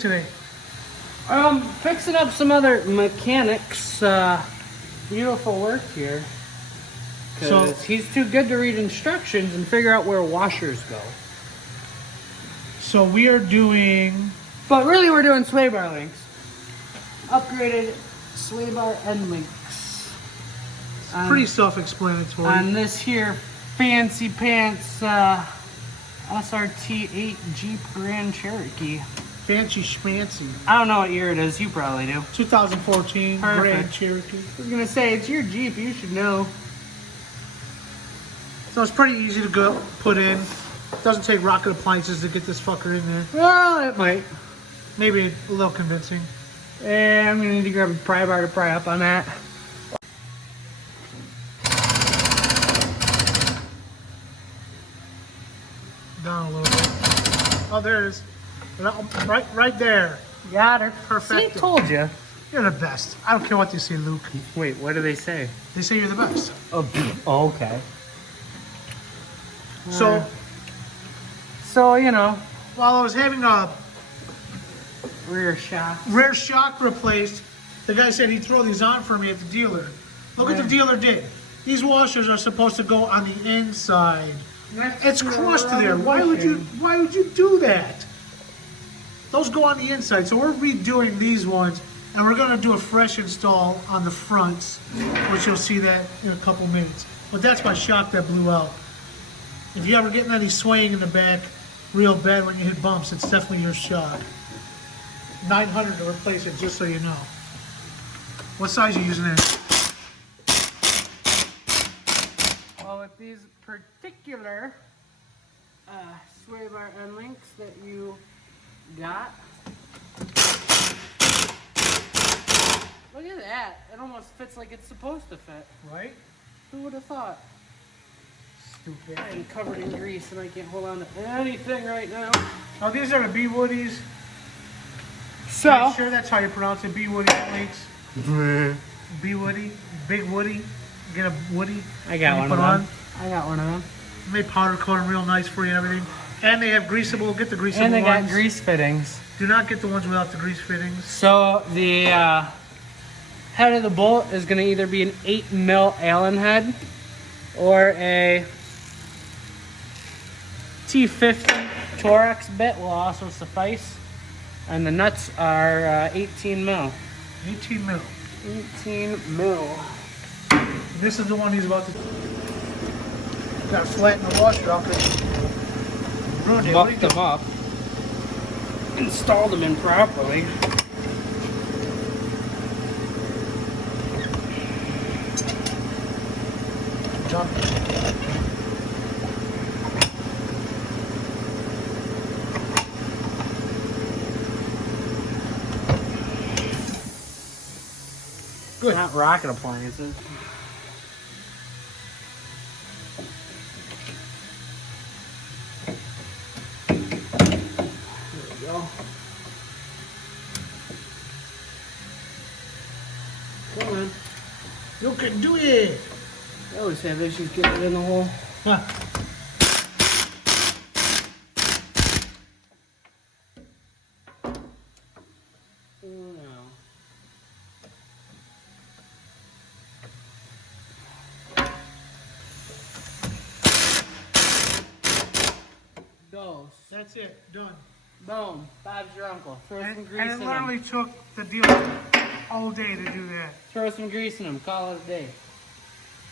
today? Fixing up some other mechanics, beautiful work here. So he's too good to read instructions and figure out where washers go. So we are doing... But really we're doing SWAYBAR links. Upgraded SWAYBAR end links. Pretty self-explanatory. On this here fancy pants SRT 8 Jeep Grand Cherokee. Fancy schmancy. I don't know what year it is, you probably do. 2014 Perfect. Grand Cherokee. I was gonna say, it's your Jeep, you should know. So it's pretty easy to go put in. Doesn't take rocket appliances to get this fucker in there. Well, it might. Maybe a little convincing. And I'm gonna need to grab a pry bar to pry up on that. Down a little bit. Oh, there it is. Right there. Got her. Perfect. See, told you. You're the best. I don't care what they say, Luke. Wait, what do they say? They say you're the best. Oh, okay. So, you know, while I was having a rear shock replaced, the guy said he'd throw these on for me at the dealer. Look what the dealer did. These washers are supposed to go on the inside. It's crushed there. Why would you do that? Those go on the inside. So we're redoing these ones, and we're gonna do a fresh install on the fronts, which you'll see that in a couple minutes. But that's my shock that blew out. If you ever get any swaying in the back real bad when you hit bumps, it's definitely your shock. $900 to replace it, just so you know. What size are you using there? Well, with these particular SWAYBAR end links that you got, look at that. It almost fits like it's supposed to fit. Right? Who would have thought? Stupid. I'm covered in grease and I can't hold on to anything right now. Oh, these are the BWOODYs. So, I'm sure that's how you pronounce it, BWOODY links. BWOODY, Big Woody. Get a Woody. I got one of them. I got one of them. They powder coat them real nice for you and everything. And they have greasable. Get the greasable And they ones. got grease fittings. Do not get the ones without the grease fittings. So the head of the bolt is going to either be an 8mm Allen head or a T50 torx bit will also suffice. And the nuts are 18mm. 18 mil. 18mm. This is the one he's about to... Got to flatten the washer off. Ruined it. Buffed them up. Installed them in properly. Done. Good. Not rocket appliances. There we go. Come on. You can do it. I always have issues getting it in the hole. Huh. That's it. Done. Boom. Bob's your uncle. Throw some grease And it in literally them. took the dealer all day to do that. Throw some grease in them. Call it a day.